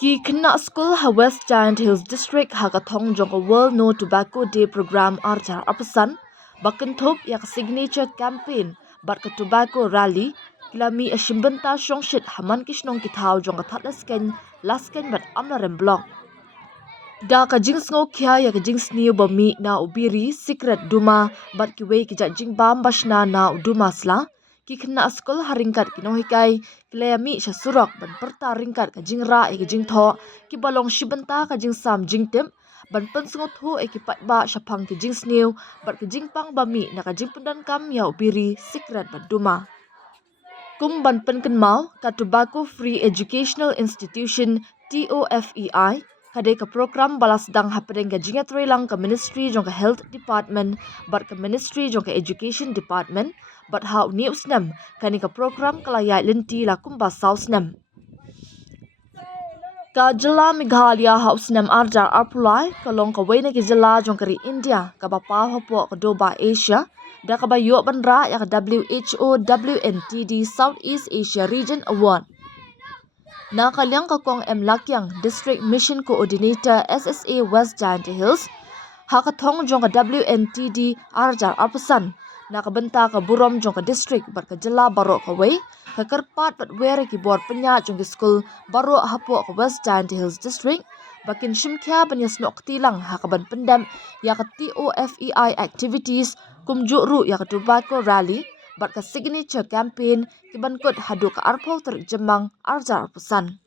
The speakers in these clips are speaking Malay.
Ki khynnah skul ha West Jaintia Hills District ha kathong jong a World No Tobacco Day program arjar apasan bakin thop yak signature campaign bat ka tobacco rally kilami a shimbanta shongshit haman kishnong kithau jong a thatlasken lasken bat amlarem block da ka jings ngo kya yak jings niu bami na ubiri secret duma bat ki wei ki ja jingbam bashna na duma sla ki khynnah skul haringkat kinohikai klemi sha surok ban perta ringkat ka jingra e ka jingtho ki balong shibanta ka jingsam jingtem ban pensungo thu e ki patba shaphang ki jings niu bat ki jingpang bami na ka jingpundan kam ya ubiri secret bat duma kum ban penken mau ka tobacco free educational institution TOFEI kade ka program balas dang hapedeng ka jingatri lang ka ministry jong ka health department bat ka ministry jong ka education department bat how news nam kani ka program kalaya lenti la kumba south nam ka jilla Meghalaya house nam arjar arpulai kalong ka wena ki jilla jong kari India ka bapa hopo ka doba Asia da ka bayo banra ya ka WHO WNTD Southeast Asia Region Award na kalyang ka kong Lakyang District Mission Coordinator SSA West Jaintia Hills hakathong jong ka WNTD arjar arpasan na kabenta ka burom jong ka district bat ka jilla baro ka wei ka karpat bat were ki bor penya jong ki school baro hapo ka West Jaintia Hills District bakin shimkya banyas nok tilang hakaban pendam ya ka TOFEI activities kumju ru ya ka tobacco rally bat ka signature campaign kibankot hadu ka arpaw tarik jemang arjar pesan.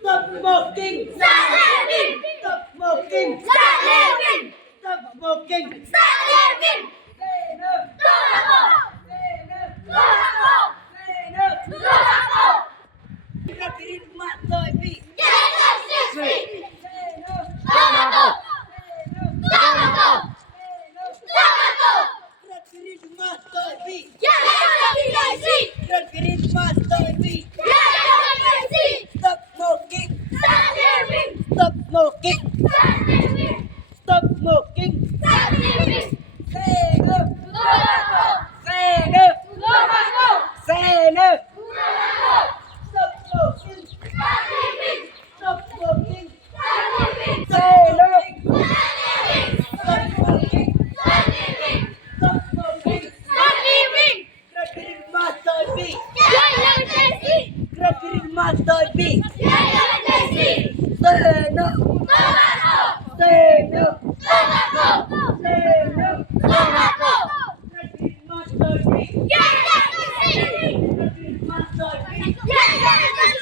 Stop smoking! Stop living! Stop smoking! Stop living! Stop smoking! Stop living! Say no! Tobacco! Say no! Tobacco! Say no! Tobacco! Kita beri rumah topi. Jangan siswi! Say no! Tobacco! Say no! Tobacco! Say no! Tobacco! Kita beri rumah topi. Jangan siswi! Kita beri rumah topi. Stop smoking! Stop living! Stop smoking! Stop living! Stop smoking! Stop living! Say no! Tobacco! Say no! Tobacco! Say no! Tobacco! Stop smoking! Stop living! Stop smoking! Stop living! Say no! Stop smoking! Stop living! Stop smoking! Stop living! Graduate master B! Graduate master B! Say no! Tobacco! Say no! Tobacco! Say no! Tobacco! Graduate master B! Graduate master B!